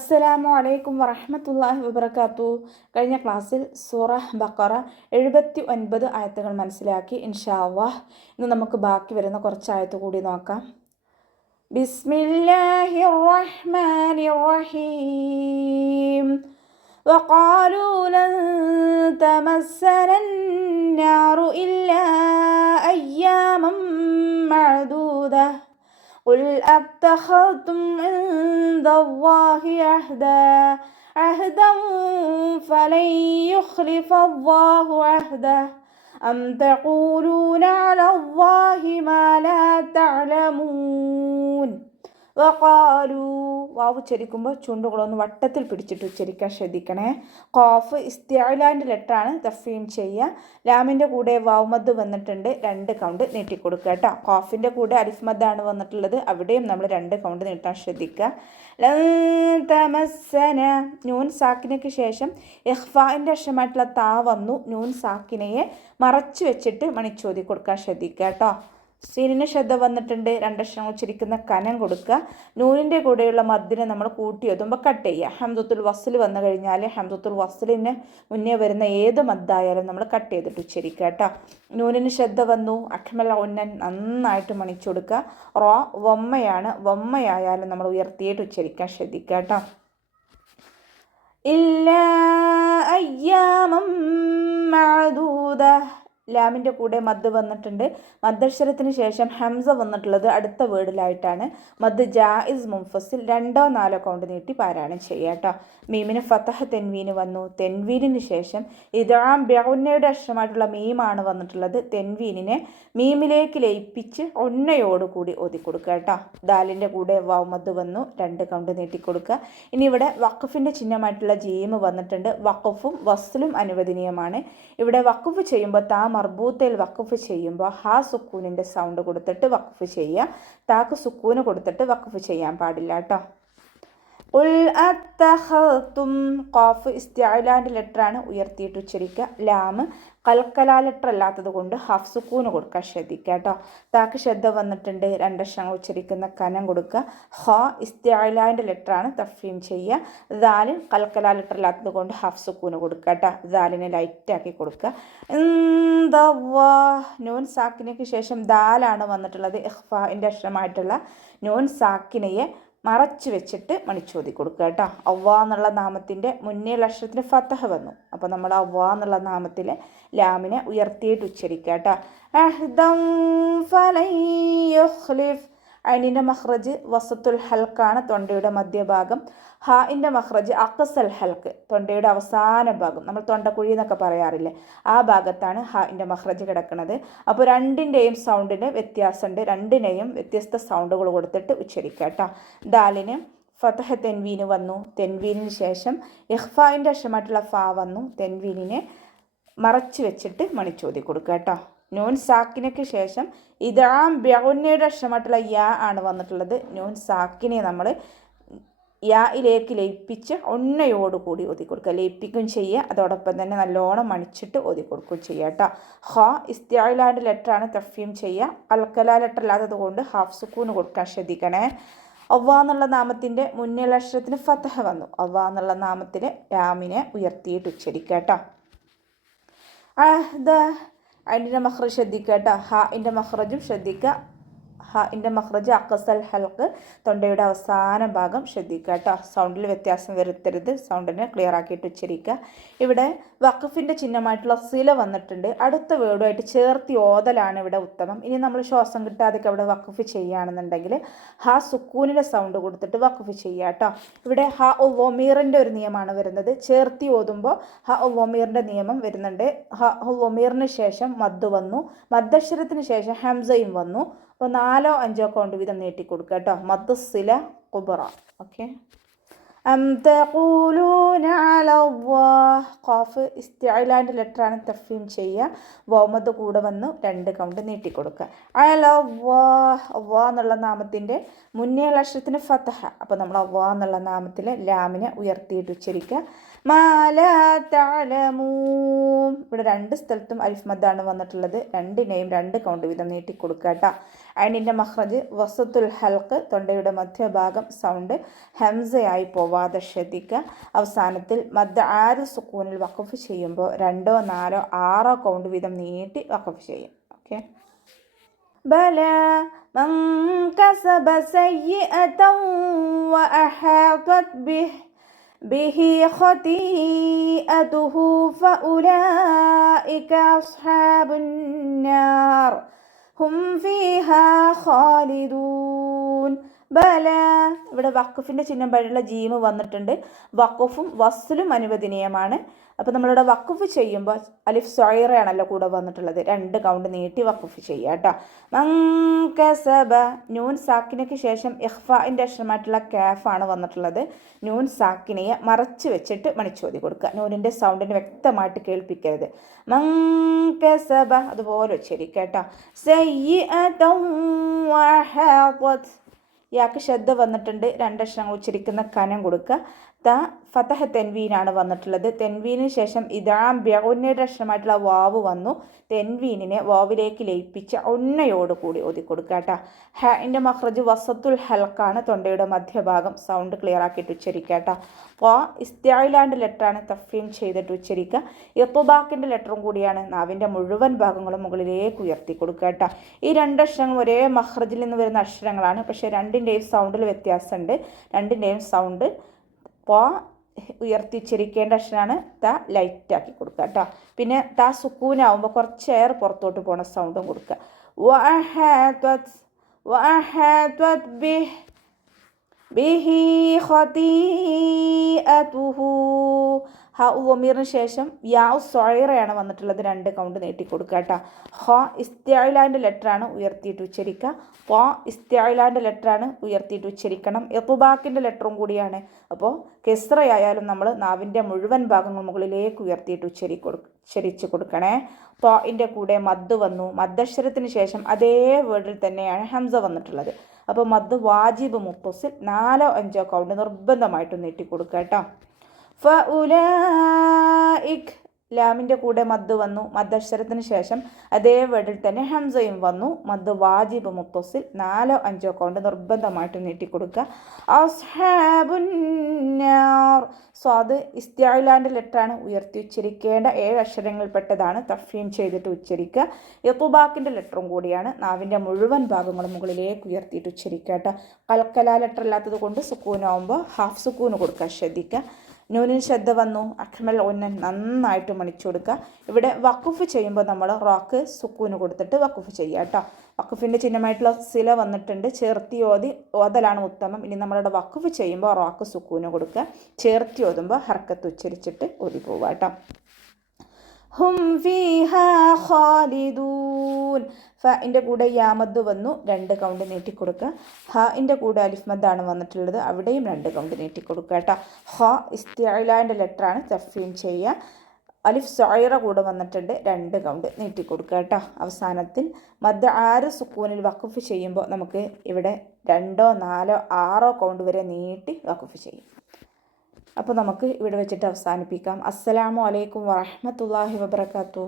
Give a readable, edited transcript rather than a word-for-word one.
അസ്സലാമു അലൈക്കും വറഹ്മത്തുള്ളാഹി വബറകാത്തു. കഴിഞ്ഞ ക്ലാസ്സിൽ സൂറ ബഖറ 79 ആയത്തുകൾ മനസ്സിലാക്കി. ഇൻഷാ അല്ലാഹ് ഇന്ന് നമുക്ക് ബാക്കി വരുന്ന കുറച്ച് ആയത്ത് കൂടി നോക്കാം. ബിസ്മില്ലാഹിർ റഹ്മാനിർ റഹീം. وقالوا لن تمسنا النار إلا أياما معدودة قل أتخذتم عند الله عهدا فلن يخلف الله عهده أم تقولون على الله ما لا تعلمون. വഖാലു വാവ് ഉച്ചരിക്കുമ്പോൾ ചുണ്ടുകളൊന്ന് വട്ടത്തിൽ പിടിച്ചിട്ട് ഉച്ചരിക്കാൻ ശ്രദ്ധിക്കണേ. ഖാഫ് ഇസ്തിഅലാൻ്റെ ലെറ്ററാണ്, തഫ്വീം ചെയ്യുക. ലാമിൻ്റെ കൂടെ വാവ് മദ് വന്നിട്ടുണ്ട്, 2 കൗണ്ട് നീട്ടിക്കൊടുക്കുക കേട്ടോ. ഖാഫിൻ്റെ കൂടെ അലിഫ് മദ്ദാണ് വന്നിട്ടുള്ളത്, അവിടെയും നമ്മൾ 2 കൗണ്ട് നീട്ടാൻ ശ്രദ്ധിക്കുക. ലൻ തമസ്സന നൂൻ സാക്കിനയ്ക്ക് ശേഷം ഇഖ്ഫാഇൻ്റെ അക്ഷരമായിട്ടുള്ള താ വന്നു. നൂൻ സാക്കിനയെ മറച്ചു വെച്ചിട്ട് മണിച്ചോതി കൊടുക്കാൻ ശ്രദ്ധിക്കുക കേട്ടോ. സീനിന് ശ്രദ്ധ വന്നിട്ടുണ്ട്, 2 അക്ഷരങ്ങൾ ഉച്ചരിക്കുന്ന കനം കൊടുക്കുക. നൂനിൻ്റെ കൂടെയുള്ള മദ്ദിനെ നമ്മൾ കൂട്ടി എഴുതുമ്പോൾ കട്ട് ചെയ്യുക. ഹംദത്തുൽ വസ്ൽ വന്നു കഴിഞ്ഞാൽ ഹംദത്തുൽ വസ്ലിന് മുന്നേ വരുന്ന ഏത് മദ്ദായാലും നമ്മൾ കട്ട് ചെയ്തിട്ട് ഉച്ചരിക്കുക കേട്ടോ. നൂനിന് ശ്രദ്ധ വന്നു, അഖ്മൽ ഉന്നൻ നന്നായിട്ട് മണിച്ചു കൊടുക്കുക. റോ വമ്മയാണ്, വമ്മയായാലും നമ്മൾ ഉയർത്തിയിട്ട് ഉച്ചരിക്കാൻ ശ്രദ്ധിക്കുക കേട്ടോ. ഇല്ലാ അയ്യാമം മഅദൂദ ലാമിൻ്റെ കൂടെ മദ് വന്നിട്ടുണ്ട്. മദ്ദക്ഷരത്തിന് ശേഷം ഹംസ വന്നിട്ടുള്ളത് അടുത്ത വേർഡിലായിട്ടാണ്. മദ് ജായിസ് മുൻഫസിൽ 2 or 4 കൗണ്ട് നീട്ടി പാരായണം ചെയ്യുക കേട്ടോ. മീമിന് ഫതഹ് തെൻവീന് വന്നു. തെൻവീനിന് ശേഷം ഇദ്ഗാം ബിഗുന്നയുടെ അക്ഷരമായിട്ടുള്ള മീമാണ് വന്നിട്ടുള്ളത്. തെൻവീനിനെ മീമിലേക്ക് ലയിപ്പിച്ച് ഒന്നയോടുകൂടി ഓതി കൊടുക്കുക കേട്ടോ. ദാലിൻ്റെ കൂടെ വാവ് മദ് വന്നു, 2 കൗണ്ട് നീട്ടി കൊടുക്കുക. ഇനി ഇവിടെ വഖഫിൻ്റെ ചിഹ്നമായിട്ടുള്ള ജീമ് വന്നിട്ടുണ്ട്. വഖഫും വസ്ലും അനുവദനീയമാണ്. ഇവിടെ വഖഫ് ചെയ്യുമ്പോൾ താ മർബൂത്തയിൽ വഖഫ് ചെയ്യുമ്പോൾ ഹാ സുക്കൂനിൻ്റെ സൗണ്ട് കൊടുത്തിട്ട് വഖഫ് ചെയ്യുക. താക്ക് സുക്കൂന് കൊടുത്തിട്ട് വഖഫ് ചെയ്യാൻ പാടില്ല കേട്ടോ. ഉൽ അത്തഖത്തും ഖാഫ് ഇസ്തിഅലാൻ്റെ ലെറ്ററാണ്, ഉയർത്തിയിട്ട് ഉച്ചരിക്കുക. ലാം കൽക്കലാ ലെറ്റർ അല്ലാത്തത് കൊണ്ട് ഹാഫ് സുക്കൂന് കൊടുക്കാൻ ശ്രദ്ധിക്കുക കേട്ടോ. താക്ക് ശ്രദ്ധ വന്നിട്ടുണ്ട്, 2 അക്ഷരങ്ങൾ ഉച്ചരിക്കുന്ന കനം കൊടുക്കുക. ഹ ഇസ്തിഅലാൻ്റെ ലെറ്ററാണ്, തഫ്വീം ചെയ്യുക. ദാല് കൽക്കലാ ലെറ്റർ അല്ലാത്തത് കൊണ്ട് ഹാഫ് സുക്കൂന് കൊടുക്കുക കേട്ടോ. ദാലിനെ ലൈറ്റാക്കി കൊടുക്കുക. നൂൻ സാക്കിനയ്ക്ക് ശേഷം ദാലാണ് വന്നിട്ടുള്ളത്. ഇഖ്ഫാഇൻ്റെ അക്ഷരമായിട്ടുള്ള നൂൻ സാക്കിനയെ മറച്ചു വെച്ചിട്ട് മണിച്ചോതി കൊടുക്കുക കേട്ടോ. അവ്വാ എന്നുള്ള നാമത്തിൻ്റെ മുന്നേയുള്ള അക്ഷരത്തിന് ഫതഹ് വന്നു, അപ്പോൾ നമ്മൾ അവ്വാ എന്നുള്ള നാമത്തിൽ ലാമിനെ ഉയർത്തിയിട്ട് ഉച്ചരിക്കുക കേട്ടോ. അഹ്ദം ഫലൻ യുഖ്ലിഫ് ഐനിൻ്റെ മഖ്റജ് വസത്തുൽ ഹൽക്കാണ്, തൊണ്ടയുടെ മധ്യഭാഗം. ഹാഇൻ്റെ മഖ്റജ് അഖ്സൽ ഹൽക്ക്, തൊണ്ടയുടെ അവസാന ഭാഗം. നമ്മൾ തൊണ്ടക്കുഴി എന്നൊക്കെ പറയാറില്ലേ, ആ ഭാഗത്താണ് ഹാഇൻ്റെ മഖ്റജ് കിടക്കുന്നത്. അപ്പോൾ 2ൻ്റെയും സൗണ്ടിന് വ്യത്യാസമുണ്ട്, 2നെയും വ്യത്യസ്ത സൗണ്ടുകൾ കൊടുത്തിട്ട് ഉച്ചരിക്കുക കേട്ടോ. ദാലിന് ഫതഹ് തെൻവീന് വന്നു. തെൻവീനിന് ശേഷം ഇഖ്ഫാഇൻ്റെ അക്ഷരമായിട്ടുള്ള ഫാ വന്നു. തെൻവീനിനെ മറച്ചു വെച്ചിട്ട് മണിച്ചോതി കൊടുക്കുക കേട്ടോ. നൂൻ സാക്കിനയ്ക്ക് ശേഷം ഇദ്ഗാം ബിഗുന്നയുടെ അക്ഷരമായിട്ടുള്ള യാ ആണ് വന്നിട്ടുള്ളത്. നൂൻ സാക്കിനെ നമ്മൾ യായിലേക്ക് ലയിപ്പിച്ച് ഒന്നയോടുകൂടി ഓതി കൊടുക്കുക. ലയിപ്പിക്കുകയും ചെയ്യുക, അതോടൊപ്പം തന്നെ നല്ലോണം മണിച്ചിട്ട് ഓതി കൊടുക്കുകയും ചെയ്യുക കേട്ടോ. ഹ ഇസ്തിഅലാൻ്റെ ലെറ്ററാണ്, തഫ്വീം ചെയ്യുക. കൽക്കലാ ലെറ്റർ അല്ലാത്തത് കൊണ്ട് ഹാഫ് സുക്കൂന് കൊടുക്കാൻ ശ്രദ്ധിക്കണേ. അവ്വാ എന്നുള്ള നാമത്തിൻ്റെ മുന്നിലുള്ള അക്ഷരത്തിന് ഫതഹ് വന്നു. അവ്വാ എന്നുള്ള നാമത്തിൽ ലാമിനെ ഉയർത്തിയിട്ട് ഉച്ചരിക്കുക കേട്ടോ. അതിൻ്റെ മഖ്റജ് ശ്രദ്ധിക്കുക കേട്ടോ. ഹാഇൻ്റെ മഖ്റജും ശ്രദ്ധിക്കുക. ഹാഇൻ്റെ മഖ്റജ് അഖ്സൽ ഹൽക്ക്, തൊണ്ടയുടെ അവസാന ഭാഗം ശ്രദ്ധിക്കുക കേട്ടോ. സൗണ്ടിൽ വ്യത്യാസം വരുത്തരുത്, സൗണ്ടിനെ ക്ലിയർ ആക്കിയിട്ട് ഉച്ചരിക്കുക. ഇവിടെ വഖഫിൻ്റെ ചിഹ്നമായിട്ടുള്ള സില വന്നിട്ടുണ്ട്. അടുത്ത വേർഡുമായിട്ട് ചേർത്തി ഓതലാണ് ഇവിടെ ഉത്തമം. ഇനി നമ്മൾ ശ്വാസം കിട്ടാതെയൊക്കെ അവിടെ വഖഫ് ചെയ്യുകയാണെന്നുണ്ടെങ്കിൽ ഹാ സുക്കൂനിൻ്റെ സൗണ്ട് കൊടുത്തിട്ട് വഖഫ് ചെയ്യുക കേട്ടോ. ഇവിടെ ഹ ഒ വൊമീറിൻ്റെ ഒരു നിയമമാണ് വരുന്നത്. ചേർത്തി ഓതുമ്പോൾ ഹ ഒ വൊമീറിൻ്റെ നിയമം വരുന്നുണ്ട്. ഹ ഒ വൊമീറിന് ശേഷം മദ് വന്നു, മദ്ദക്ഷരത്തിന് ശേഷം ഹംസയും വന്നു. അപ്പോൾ 4 or 5 കൗണ്ട് വീതം നീട്ടിക്കൊടുക്കുക കേട്ടോ. മദ് സില കുബ്ര. ഓക്കെ. അം തഖൂലൂന അലല്ലാഹ് ഖാഫ് ഇസ്തിഅലാൻ്റെ ലെറ്ററാണ്, തഫ്വീം ചെയ്യുക. വൗമദ് കൂടെ വന്നു, 2 കൗണ്ട് നീട്ടിക്കൊടുക്കുക. അലല്ലാഹ് അവ്വാ എന്നുള്ള നാമത്തിൻ്റെ മുന്നേയുള്ള അക്ഷരത്തിന് ഫതഹ, അപ്പോൾ നമ്മൾ അവ്വാ എന്നുള്ള നാമത്തിൽ ലാമിനെ ഉയർത്തിയിട്ട് ഉച്ചരിക്കുക. മാ ലാ തഅലമൂൻ ഇവിടെ 2 സ്ഥലത്തും അലിഫ് മദ്ദാണ് വന്നിട്ടുള്ളത്. 2നെയും 2 കൗണ്ട് വീതം നീട്ടിക്കൊടുക്കുക കേട്ടോ. ഐനിൻ്റെ മഖ്റജ് വസത്തുൽ ഹൽക്ക്, തൊണ്ടയുടെ മധ്യഭാഗം സൗണ്ട് ഹംസയായി പോവാതെ ശ്രദ്ധിക്കുക. അവസാനത്തിൽ മദ് ആര് സുക്കൂനിൽ വഖഫ് ചെയ്യുമ്പോൾ 2, 4, 6 കൗണ്ട് വീതം നീട്ടി വഖഫ് ചെയ്യും. ഓക്കെ. ബല മൻ കസബ സയ്യിഅതൻ വഅഹാതത് ബിഹി ഖതീഅതുഹു ഫഉലൈക അസ്ഹാബുൻ നാർ ഹും ഫീഹാ ഖാലിദൂൻ. ബല, ഇവിടെ വഖഫിൻ്റെ ചിഹ്നം വഴിയുള്ള ജീമ് വന്നിട്ടുണ്ട്. വഖഫും വസ്ലും അനുവദനീയമാണ്. അപ്പോൾ നമ്മളിവിടെ വഖഫ് ചെയ്യുമ്പോൾ അലിഫ് സൊയറയാണല്ലോ കൂടെ വന്നിട്ടുള്ളത്. 2 കൗണ്ട് നീട്ടി വഖഫ് ചെയ്യുക കേട്ടോ. മങ്കസബ, നൂൻ സാക്കിനയ്ക്ക് ശേഷം ഇഖ്ഫാഇൻ്റെ അക്ഷരമായിട്ടുള്ള കാഫാണ് വന്നിട്ടുള്ളത്. നൂൻ സാക്കിനയെ മറച്ച് വെച്ചിട്ട് മണിച്ചോതി കൊടുക്കുക. നൂനിൻ്റെ സൗണ്ടിന് വ്യക്തമായിട്ട് കേൾപ്പിക്കരുത്. മങ്കസബ അതുപോലെ ഉച്ചരിക്കുക കേട്ടോ. സയ്യിഅതൻ വഅഹാതത്, യാക്ക് ശ്രദ്ധ വന്നിട്ടുണ്ട്. 2 അക്ഷരങ്ങൾ ഉച്ചരിക്കുന്ന കനം കൊടുക്കുക. ത ഫതഹ തെൻവീനാണ് വന്നിട്ടുള്ളത്. തെൻവീനിന് ശേഷം ഇദാം ബിഉന്നയുടെ അക്ഷരമായിട്ടുള്ള വാവ് വന്നു. തെൻവീനിനെ വാവിലേക്ക് ലയിപ്പിച്ച ഉന്നയോട് കൂടി ഓതി കൊടുക്കുക കേട്ടോ. ഹാഇൻ്റെ മഖ്റജ് വസത്തുൽ ഹൽക്കാണ്, തൊണ്ടയുടെ മധ്യഭാഗം സൗണ്ട് ക്ലിയർ ആക്കിയിട്ട് ഉച്ചരിക്കുക കേട്ടോ. ഖ ഇസ്തിഅലാൻ്റെ ലെറ്ററാണ്, തഫ്ഹീം ചെയ്തിട്ട് ഉച്ചരിക്കുക. ഇത്ബാഖിൻ്റെ ലെറ്ററും കൂടിയാണ്. നാവിൻ്റെ മുഴുവൻ ഭാഗങ്ങളും മുകളിലേക്ക് ഉയർത്തി കൊടുക്കുക കേട്ടോ. ഈ 2 അക്ഷരങ്ങൾ ഒരേ മഖ്റജിൽ നിന്ന് വരുന്ന അക്ഷരങ്ങളാണ്, പക്ഷേ 2ൻ്റെയും സൗണ്ടിൽ വ്യത്യാസമുണ്ട്. 2ൻ്റെയും സൗണ്ട് ത ഉയർത്തി ഉച്ചരിക്കേണ്ട അക്ഷരമാണ്. ത ലൈറ്റാക്കി കൊടുക്കുക കേട്ടോ. പിന്നെ ത സുക്കൂനാവുമ്പോൾ കുറച്ച് എയർ പുറത്തോട്ട് പോണ സൗണ്ടും കൊടുക്കുക. വഅഹാതത് ബിഹി ഖതീഅതുഹു. ഹ ഉമീറിന് ശേഷം യാ സൊയറയാണ് വന്നിട്ടുള്ളത്. 2 കൗണ്ട് നീട്ടി കൊടുക്കുക കേട്ടോ. ഹ ഇസ്തിഅലാൻ്റെ ലെറ്ററാണ്, ഉയർത്തിയിട്ട് ഉച്ചരിക്കുക. ഖ ഇസ്തിഅലാൻ്റെ ലെറ്ററാണ്, ഉയർത്തിയിട്ട് ഉച്ചരിക്കണം. ഇത്ബാഖിൻ്റെ ലെറ്ററും കൂടിയാണ്. അപ്പോൾ കെസ്റയായാലും നമ്മൾ നാവിൻ്റെ മുഴുവൻ ഭാഗങ്ങൾ മുകളിലേക്ക് ഉയർത്തിയിട്ട് ഉച്ചരിച്ച് കൊടുക്കണേ. ത്വാഇൻ്റെ കൂടെ മദ് വന്നു. മദ്ദക്ഷരത്തിന് ശേഷം അതേ വേർഡിൽ തന്നെയാണ് ഹംസ വന്നിട്ടുള്ളത്. അപ്പോൾ മദ് വാജിബ് മുത്തസിൽ 4, 5 കൗണ്ട് നിർബന്ധമായിട്ടും നീട്ടി കൊടുക്കുക കേട്ടോ. ഫഉലൈക, ലാമിൻ്റെ കൂടെ മദ് വന്നു. മദ്ദക്ഷരത്തിന് ശേഷം അതേ വേർഡിൽ തന്നെ ഹംസയും വന്നു. മദ് വാജിബ് മുത്തസിൽ 4, 5 കൗണ്ട് നിർബന്ധമായിട്ട് നീട്ടിക്കൊടുക്കുക. അസ്ഹാബുൻ നാർ, സ്വാദ് ഇസ്തിഅലാൻ്റെ ലെറ്ററാണ്, ഉയർത്തി ഉച്ചരിക്കേണ്ട 7 അക്ഷരങ്ങളിൽപ്പെട്ടതാണ്. തഫ്ഹീം ചെയ്തിട്ട് ഉച്ചരിക്കുക. ഇത്ബാഖിൻ്റെ ലെറ്ററും കൂടിയാണ്. നാവിൻ്റെ മുഴുവൻ ഭാഗങ്ങളും മുകളിലേക്ക് ഉയർത്തിയിട്ട് ഉച്ചരിക്കുക കേട്ടോ. കൽക്കല ലെറ്റർ അല്ലാത്തത് കൊണ്ട് സുക്കൂനാവുമ്പോൾ ഹാഫ് സുക്കൂന് കൊടുക്കുക, ശ്രദ്ധിക്കുക. നൂനിന് ശ്രദ്ധ വന്നു. അഖ്മൽ ഉന്നൻ നന്നായിട്ട് മണിച്ചു കൊടുക്കുക. ഇവിടെ വഖഫ് ചെയ്യുമ്പോൾ നമ്മൾ റാക്ക് സുക്കൂന് കൊടുത്തിട്ട് വഖഫ് ചെയ്യുക കേട്ടോ. വഖഫിൻ്റെ ചിഹ്നമായിട്ടുള്ള സില വന്നിട്ടുണ്ട്. ചേർത്തി ഓതലാണ് ഉത്തമം. ഇനി നമ്മളുടെ വഖഫ് ചെയ്യുമ്പോൾ റാക്ക് സുക്കൂന് കൊടുക്കുക. ചേർത്തി ഓതുമ്പോൾ ഹർക്കത്ത് ഉച്ചരിച്ചിട്ട് ഓതി പോവുക കേട്ടോ. ഹും ഫീഹാ ഖാലിദൂൻ. ഫഇൻ്റെ കൂടെ യാമദ് വന്നു. 2 കൗണ്ട് നീട്ടിക്കൊടുക്കുക. ഹഇൻ്റെ കൂടെ അലിഫ് മദ്ദാണ് വന്നിട്ടുള്ളത്. അവിടെയും 2 കൗണ്ട് നീട്ടിക്കൊടുക്കുക കേട്ടോ. ഹ ഇസ്തിഅലാൻ്റെ ലെറ്ററാണ്, തഫ്ഹീം ചെയ്യുക. അലിഫ് സൊയറ കൂടെ വന്നിട്ടുണ്ട്. 2 കൗണ്ട് നീട്ടിക്കൊടുക്കുക കേട്ടോ. അവസാനത്തിൽ മദ് ആര് സുക്കൂനിൽ വഖഫ് ചെയ്യുമ്പോൾ നമുക്ക് ഇവിടെ 2, 4, 6 കൗണ്ട് വരെ നീട്ടി വഖഫ് ചെയ്യും. അപ്പോൾ നമുക്ക് ഇവിടെ വെച്ചിട്ട് അവസാനിപ്പിക്കാം. അസ്സലാമു അലൈക്കും വറഹ്മത്തുള്ളാഹി വബറകാതുഹു.